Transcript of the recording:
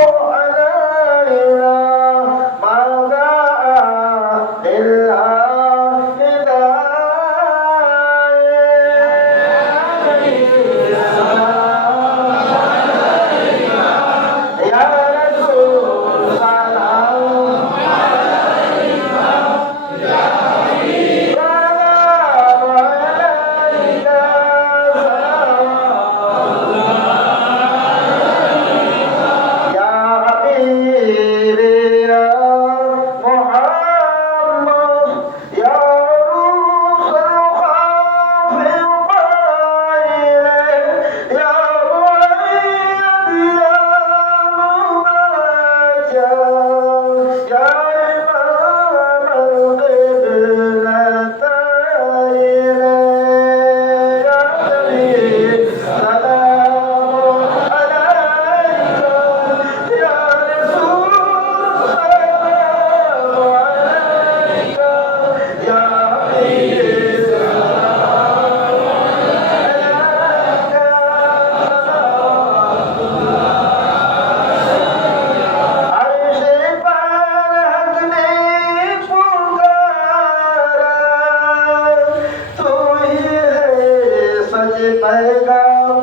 Oh, uh, পায়গাম